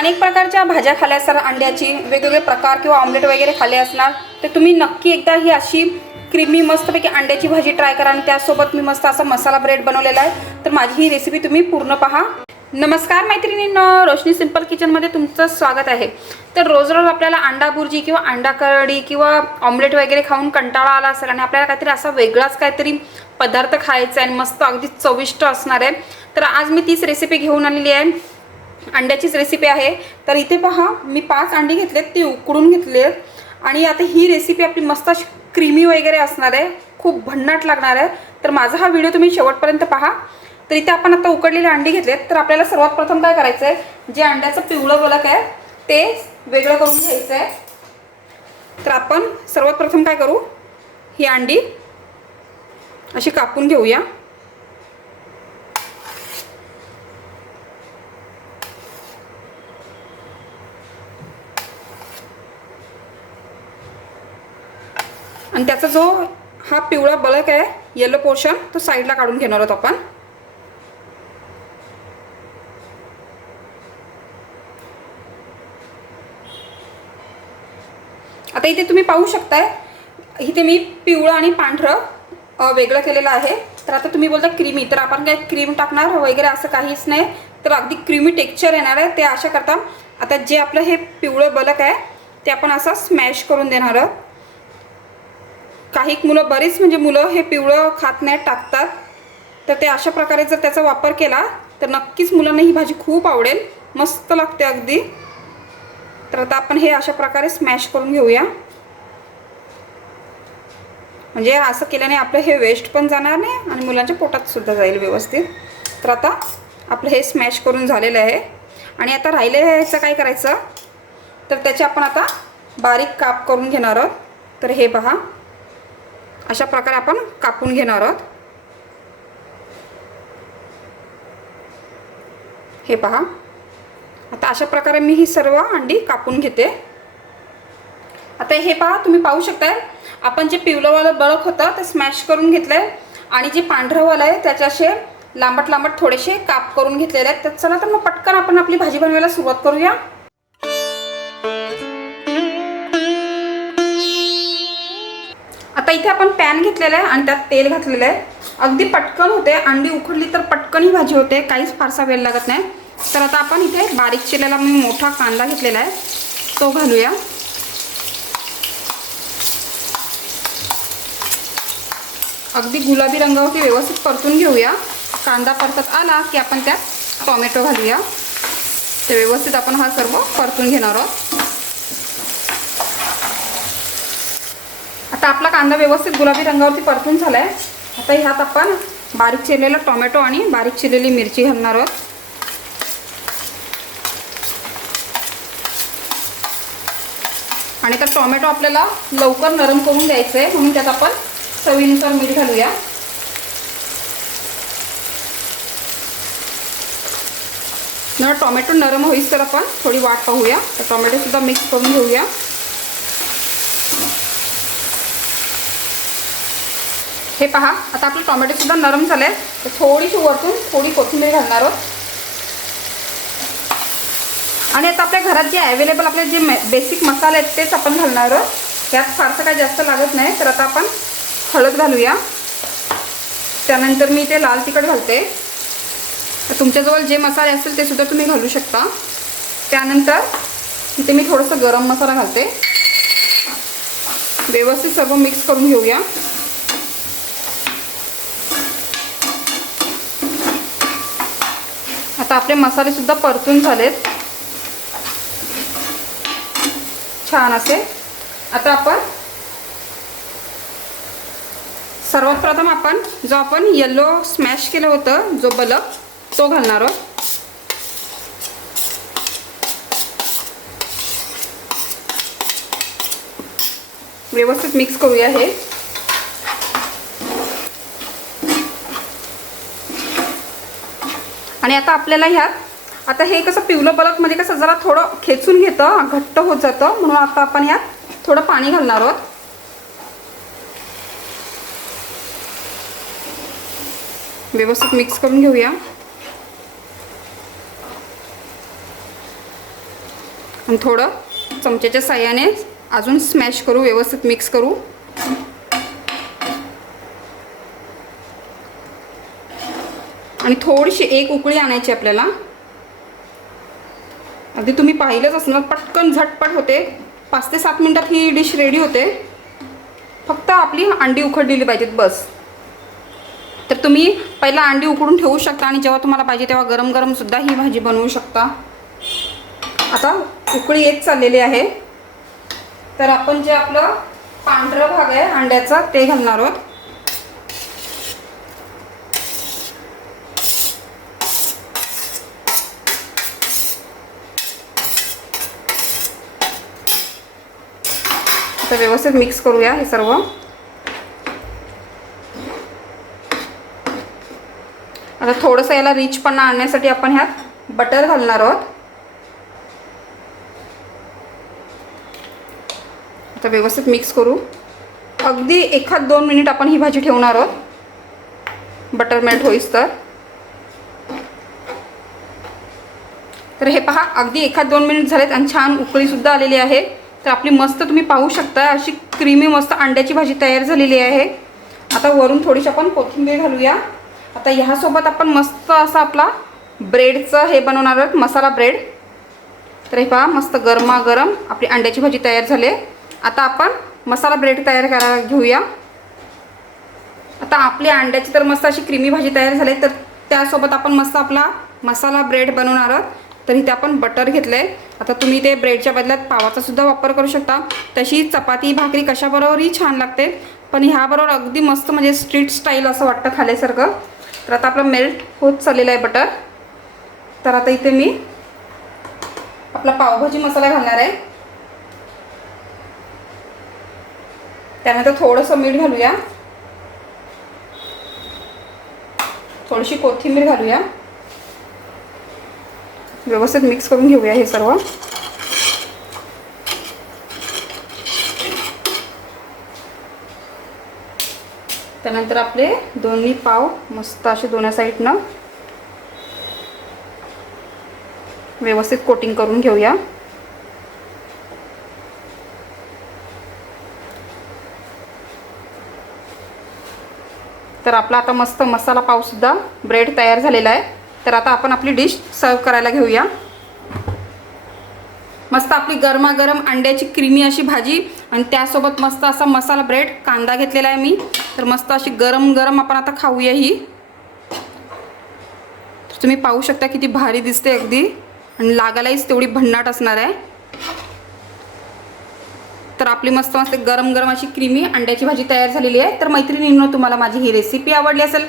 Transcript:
अनेक प्रकारच्या भाज्या खाल्या असणार अंड्याची वेगवेगळे प्रकार किंवा ऑमलेट वगैरे खाले असणार. तर तुम्ही नक्की एकदा ही अशी क्रीमी मस्तपैकी अंड्याची भाजी ट्राय करा आणि त्यासोबत मी मस्त असा मसाला ब्रेड बनवलेला आहे. तर माझी ही रेसिपी तुम्ही पूर्ण पहा. नमस्कार मैत्रिणींनो रोशनी सिंपल किचनमध्ये तुमचं स्वागत आहे. तर रोज रोज आपल्याला अंडा बुर्जी किंवा अंडा कढी किंवा ऑमलेट वगैरे खाऊन कंटाळा आला असेल आणि आपल्याला काहीतरी असा वेगळाच काहीतरी पदार्थ खायचा आहे आणि मस्त अगदी चविष्ट असणार आहे. तर आज मी तीच रेसिपी घेऊन आलेली आहे. अंड्याचीच रेसिपी आहे. तर इथे पहा मी पाच अंडी घेतलेत ती उकडून घेतलेत. आहेत आणि आता ही रेसिपी आपली मस्त अशी क्रीमी वगैरे असणार आहे. खूप भन्नाट लागणार आहे. तर माझा हा व्हिडिओ तुम्ही शेवटपर्यंत पहा. तर इथे आपण आता उकडलेले अंडी घेतलेत. तर आपल्याला सर्वात प्रथम काय करायचं आहे जे अंड्याचं पिवळं बलक आहे ते वेगळं करून घ्यायचं आहे तर आपण सर्वात प्रथम काय करू ही अंडी अशी कापून घेऊया. आणि त्याचा जो हा पिवळा बलक आहे येलो पोर्शन तो साईडला काढून घेणार आहोत आपण. आता इथे तुम्ही पाहू शकताय इथे मी पिवळं आणि पांढरं वेगळं केलेलं आहे. तर आता तुम्ही बोलता क्रीमी तर आपण काय क्रीम टाकणार वगैरे असं काहीच नाही. तर अगदी क्रीमी टेक्स्चर येणार आहे ते अशा करता. आता जे आपलं हे पिवळं बलक आहे ते आपण असं स्मॅश करून देणार आहोत. काही मुलं बरीच म्हणजे मुलं हे पिवळं खात टाकतात. तर ते अशा प्रकारे जर त्याचा वापर केला तर नक्कीच मुलांना ही भाजी खूप आवडेल. मस्त लागते अगदी. तर आता आपण हे अशा प्रकारे स्मॅश करून घेऊया. म्हणजे असं केल्याने आपलं हे वेस्ट पण जाणार नाही आणि मुलांच्या पोटात सुद्धा जाईल व्यवस्थित. तर आता आपलं हे स्मॅश करून झालेलं आहे. आणि आता राहिलेलं ह्याचं काय करायचं? तर त्याचे आपण आता बारीक काप करून घेणार आहोत. तर हे पहा अशा प्रकारे आपण कापून घेणार आहोत. हे पहा. आता अशा प्रकारे मी ही सर्व अंडी कापून घेते. आता हे पहा तुम्ही पाहू शकताय आपण जे पिवलंवालं बळक होतं ते स्मॅश करून घेतलं आहे आणि जे पांढरंवालं आहे त्याचे असे लांबट लांबट थोडेसे काप करून घेतलेले आहेत. तर चला तर मग पटकन आपण आपली भाजी बनवायला सुरुवात करूया. आता इथे आपण पॅन घेतलेला आहे आणि त्यात तेल घातलेलं आहे. अगदी पटकन होते. अंडी उकडली तर पटकन ही भाजी होते. काहीच फारसा वेळ लागत नाही. तर आता आपण इथे बारीक चिरलेला मी मोठा कांदा घेतलेला आहे. तो घालूया. अगदी गुलाबी रंगावरती व्यवस्थित परतून घेऊया. कांदा परतत आला की आपण त्यात टॉमॅटो घालूया. ते व्यवस्थित आपण हा सर्व परतून घेणार आहोत. आता आपला कांदा व्यवस्थित गुलाबी रंगावरती परतून झाला आहे आता ह्यात आपण बारीक चिरलेला टोमॅटो आणि बारीक चिरलेली मिरची घालणार आहोत. आणि तर टोमॅटो आपल्याला लवकर नरम करून द्यायचं आहे म्हणून त्यात आपण चवीनुसार मीठ घालूया. जर टोमॅटो नरम होईस तर आपण थोडी वाट पाहूया. तर टोमॅटोसुद्धा मिक्स करून घेऊया. हे पहा आता आपलं टोमॅटोसुद्धा नरम झालं आहे तर थोडीशी वरतून थोडी कोथिंबीर घालणार आहोत. आणि आता आपल्या घरात जे अवेलेबल आपले जे बेसिक मसाले आहेत तेच आपण घालणार आहोत. यात फारसं काही जास्त लागत नाही. तर आता आपण हळद घालूया. त्यानंतर मी ते लाल तिखट घालते. तुमच्याजवळ जे मसाले असतील ते सुद्धा तुम्ही घालू शकता. त्यानंतर इथे मी थोडंसं गरम मसाला घालते. व्यवस्थित सर्व मिक्स करून घेऊया. आता आपले मसाले सुद्धा परतून झालेत. छान असे. आता आपण सर्वात प्रथम आपण जो आपण येल्लो स्मॅश केलं होतं जो बलक तो घालणार आहोत. व्यवस्थित मिक्स करूया हे. आणि आता आपल्याला ह्यात आता हे कसं पिवलं बलकमध्ये कसं जरा थोडं खेचून घेतं घट्ट होत जातं म्हणून आता आपण यात थोडं पाणी घालणार आहोत. व्यवस्थित मिक्स करून घेऊया. आणि थोडं चमच्याच्या साह्याने अजून स्मॅश करू व्यवस्थित मिक्स करू. आणि थोडीशी एक उकळी आणायची आपल्याला. अगदी तुम्ही पाहिलंच असणार पटकन झटपट होते. पाच ते सात मिनटात ही डिश रेडी होते. फक्त आपली अंडी उकडलेली पाहिजेत बस. तर तुम्ही पहिला अंडी उकडून ठेवू शकता आणि जेव्हा तुम्हाला पाहिजे तेव्हा गरम गरम सुद्धा ही भाजी बनवू शकता. आता उकळी येत चाललेली आहे. तर आपण जे आपलं पांढरं भाग आहे अंड्याचा ते घालणार आहोत. असं व्यवस्थित मिक्स करूया हे सर्व आता थोडंसं याला रिचपणा आणण्यासाठी आपण ह्यात बटर घालणार आहोत. आता व्यवस्थित मिक्स करू. अगदी एखाद दोन मिनिट आपण ही भाजी ठेवणार आहोत. बटर मेल्ट होईस तर. तर हे पहा अगदी एखाद दोन मिनिट झालेत आणि छान उकळीसुद्धा आलेली आहे. तर आपली मस्त तुम्ही पाहू शकता अशी क्रीमी मस्त अंड्याची भाजी तयार झालेली आहे. आता वरून थोडीशी आपण कोथिंबीर घालूया. आता ह्यासोबत आपण मस्त असा आपला ब्रेडचं हे बनवणार आहोत मसाला ब्रेड. तर हे पहा मस्त गरमागरम आपली अंड्याची भाजी तयार झाली आता आपण मसाला ब्रेड तयार करायला घेऊया. आता आपली अंड्याची तर मस्त अशी क्रीमी भाजी तयार झाली तर त्यासोबत आपण मस्त आपला मसाला ब्रेड बनवणार आहोत. तर इथे आपण बटर घेतलं आहे आता तुम्ही ते ब्रेडच्या बदल्यात पावाचा सुद्धा वापर करू शकता. तशी चपाती भाकरी कशाबरोबरही छान लागते. पण ह्याबरोबर अगदी मस्त म्हणजे स्ट्रीट स्टाईल असं वाटतं खाल्यासारखं. तर आता आपलं मेल्ट होत चाललेलं आहे बटर. तर आता इथे मी आपला पावभाजी मसाला घालणार आहे. त्यानंतर थोडंसं मीठ घालूया. थोडीशी कोथिंबीर घालूया. व्यवस्थित मिक्स करून घेऊया हे सर्व. त्यानंतर आपले दोन्ही पाव मस्त असे दोन्ही साईडनं व्यवस्थित कोटिंग करून घेऊया. तर आपला आता मस्त मसाला पावसुद्धा ब्रेड तयार झालेला आहे. तर आता आपण आपली डिश सर्व करायला घेऊया. मस्त आपली गरमागरम अंड्याची क्रीमी अशी भाजी आणि त्यासोबत मस्त असा मसाला ब्रेड कांदा घेतलेला आहे मी. तर मस्त अशी गरम गरम आपण आता खाऊया ही. तर तुम्ही पाहू शकता किती भारी दिसते अगदी. आणि लागायलाहीच तेवढी भन्नाट असणार आहे. तर आपली मस्त मस्त गरम गरम अशी क्रीमी अंड्याची भाजी तयार झालेली आहे. तर मैत्रिणींनो तुम्हाला माझी ही रेसिपी आवडली असेल